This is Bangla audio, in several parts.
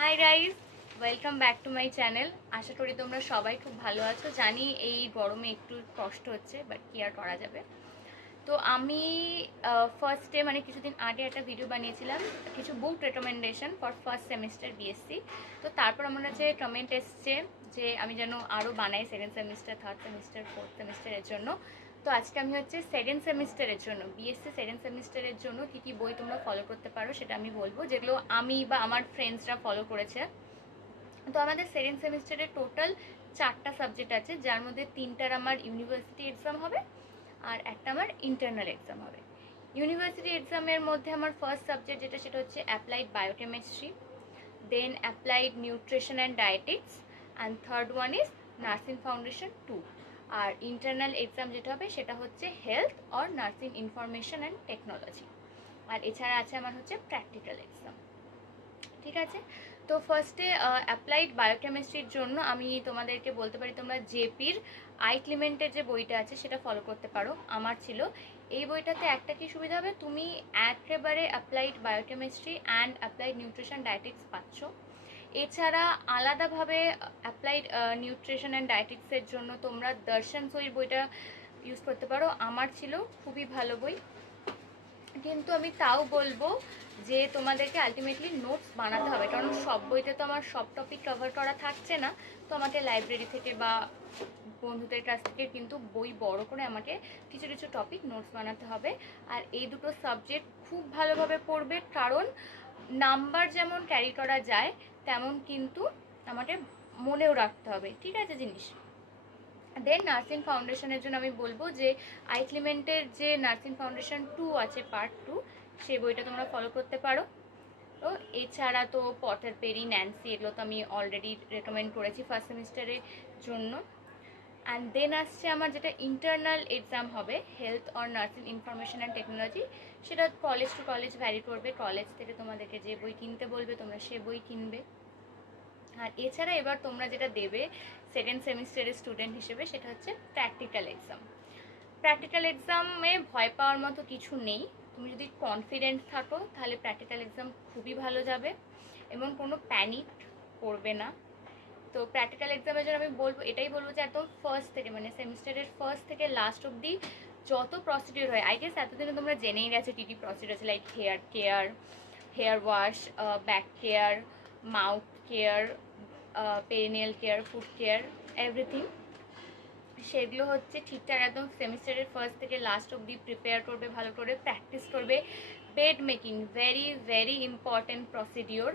High guys, welcome back to my channel. আশা করি তোমরা সবাই খুব ভালো আছো। জানি এই গরমে একটু কষ্ট হচ্ছে, বাট কি আর করা যাবে। তো আমি ফার্স্টে মানে কিছুদিন আগে একটা ভিডিও বানিয়েছিলাম, কিছু book recommendation for first semester BSc. তো তারপর আমার কাছে কমেন্ট এসছে যে আমি যেন আরও বানাই second semester, third semester, fourth সেমিস্টারের জন্য। তো আজকে আমি হচ্ছে সেকেন্ড সেমিস্টারের জন্য, বিএসসি সেকেন্ড সেমিস্টারের জন্য কী কী বই তোমরা ফলো করতে পারো সেটা আমি বলবো, যেগুলো আমি বা আমার ফ্রেন্ডসরা ফলো করেছে। তো আমাদের সেকেন্ড সেমিস্টারে টোটাল 4টা সাবজেক্ট আছে, যার মধ্যে 3টার আমার ইউনিভার্সিটি এক্সাম হবে আর একটা আমার ইন্টারনাল এক্সাম হবে। ইউনিভার্সিটি এক্সামের মধ্যে আমার ফার্স্ট সাবজেক্ট যেটা সেটা হচ্ছে applied biochemistry, then applied nutrition and dietetics, and third one is nursing foundation 2। আর ইন্টারনাল এক্সাম যেটা হবে সেটা হচ্ছে health or nursing information and technology. আর এছাড়া আছে আমার হচ্ছে প্র্যাকটিক্যাল এক্সাম। ঠিক আছে, তো ফার্স্টে অ্যাপ্লাইড বায়োকেমিস্ট্রির জন্য আমি তোমাদেরকে বলতে পারি তোমরা জেপির আই ক্লিমেন্টের যে বইটা আছে সেটা ফলো করতে পারো। আমার ছিল এই বইটাতে একটা কি সুবিধা হবে, তুমি একেবারে applied biochemistry and applied nutrition dietetics পাচ্ছ। এছাড়া আলাদাভাবে অ্যাপ্লাইড নিউট্রিশন অ্যান্ড ডায়েটিক্সের জন্য তোমরা দর্শন সইয়ের বইটা ইউজ করতে পারো। আমার ছিল খুবই ভালো বই, কিন্তু আমি তাও বলবো যে তোমাদেরকে আলটিমেটলি নোটস বানাতে হবে, কারণ সব বইতে তো আমার সব টপিক কভার করা থাকছে না। তো আমাকে লাইব্রেরি থেকে বা বন্ধুদের কাছ থেকে কিন্তু বই বড় করে আমাকে কিছু কিছু টপিক নোটস বানাতে হবে। আর এই দুটো সাবজেক্ট খুব ভালোভাবে পড়বে, কারণ নাম্বার যেমন ক্যারি করা যায় তেমন কিন্তু আমাকে মনেও রাখতে হবে। ঠিক আছে জিনিস। দেন নার্সিং ফাউন্ডেশনের জন্য আমি বলবো যে আই ক্লিমেন্টের যে নার্সিং ফাউন্ডেশন 2 আছে, পার্ট 2, সেই বইটা তোমরা ফলো করতে পারো। তো এছাড়া তো পটার পেরি, ন্যান্সি, এগুলো তো আমি অলরেডি রেকমেন্ড করেছি ফার্স্ট সেমিস্টারের জন্য। অ্যান্ড দেন আসছে আমার যেটা ইন্টারনাল এক্সাম হবে, health or nursing information and technology. সেটা কলেজ টু কলেজ ভ্যারি করবে, কলেজ থেকে তোমাদেরকে যে বই কিনতে বলবে তোমরা সে বই কিনবে। আর এছাড়া এবার তোমরা যেটা দেবে সেকেন্ড সেমিস্টারের স্টুডেন্ট হিসেবে সেটা হচ্ছে প্র্যাকটিক্যাল এক্সাম। প্র্যাকটিক্যাল এক্সামে ভয় পাওয়ার মতো কিছু নেই। তুমি যদি কনফিডেন্ট থাকো তাহলে প্র্যাকটিক্যাল এক্সাম খুবই ভালো যাবে এবং কোনো প্যানিক করবে না। তো প্র্যাকটিক্যাল এক্সামের জন্য আমি এটাই বলবো যে একদম ফার্স্ট থেকে মানে সেমিস্টারের ফার্স্ট থেকে লাস্ট অবধি যত প্রসিডিউর হয়, আই গেস এতদিনে তোমরা জেনেই গেছো কী কী প্রসিডিউর আছে, like hair care, hair wash, back care, mouth care, perineal care, food care, everything. সেগুলো হচ্ছে ঠিকঠাক একদম সেমিস্টারের ফার্স্ট থেকে লাস্ট অবধি প্রিপেয়ার করবে, ভালো করে প্র্যাকটিস করবে। Bed making very very important procedure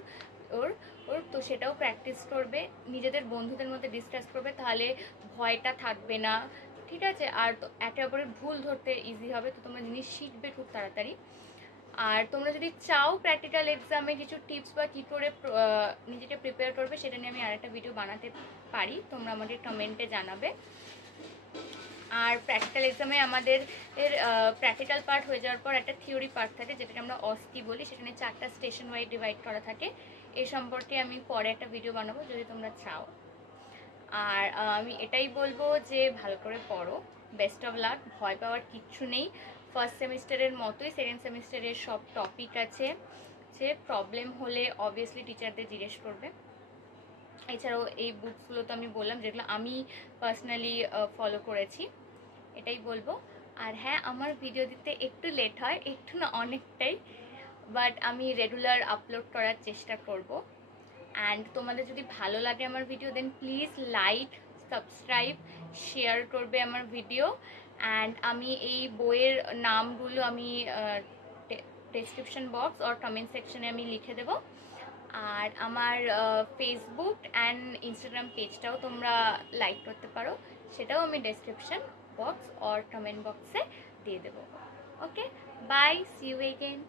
ওর ওর তো সেটাও প্র্যাকটিস করবে, নিজেদের বন্ধুদের মধ্যে ডিসকাস করবে, তাহলে ভয়টা থাকবে না। ঠিক আছে, আর একে অপরের ভুল ধরতে ইজি হবে, তো তোমরা জিনিস শিখবে খুব তাড়াতাড়ি। আর তোমরা যদি চাও প্র্যাকটিক্যাল এক্সামে কিছু টিপস বা কী করে নিজেকে প্রিপেয়ার করবে সেটা নিয়ে আমি আরেকটা ভিডিও বানাতে পারি, তোমরা আমাকে কমেন্টে জানাবে। আর প্র্যাকটিক্যাল এক্সামে আমাদের প্র্যাকটিক্যাল পার্ট হয়ে যাওয়ার পর একটা থিওরি পার্ট থাকে, যেটাকে আমরা অস্তি বলি, সেখানে 4টা স্টেশন ওয়াইজ ডিভাইড করা থাকে। এই সম্পর্কে আমি পরে একটা ভিডিও বানাবো যদি তোমরা চাও। আর আমি এটাই বলবো যে ভালো করে পড়ো, বেস্ট অফ লাক, ভয় পাওয়ার কিচ্ছু নেই। ফার্স্ট সেমিস্টারের মতোই সেকেন্ড সেমিস্টারের সব টপিক আছে, যে প্রবলেম হলে অবভিয়াসলি টিচারদের জিজ্ঞেস করবে। এছাড়াও এই বুকসগুলো তো আমি বললাম যেগুলো আমি পার্সোনালি ফলো করেছি, এটাই বলবো। আর হ্যাঁ, আমার ভিডিও দিতে একটু লেট হয়, একটু না অনেকটাই, বাট আমি রেগুলার আপলোড করার চেষ্টা করব। অ্যান্ড তোমাদের যদি ভালো লাগে আমার video, then please like, subscribe, share করবে আমার ভিডিও। অ্যান্ড আমি এই বইয়ের নামগুলো আমি ডেসক্রিপশন বক্স আর কমেন্ট সেকশনে আমি লিখে দেবো। আর আমার ফেসবুক অ্যান্ড ইনস্টাগ্রাম পেজটাও তোমরা লাইক করতে পারো, সেটাও আমি ডেসক্রিপশন বক্স আর কমেন্ট বক্সে দিয়ে দেবো। ওকে, বাই, সি ইউ এগেন।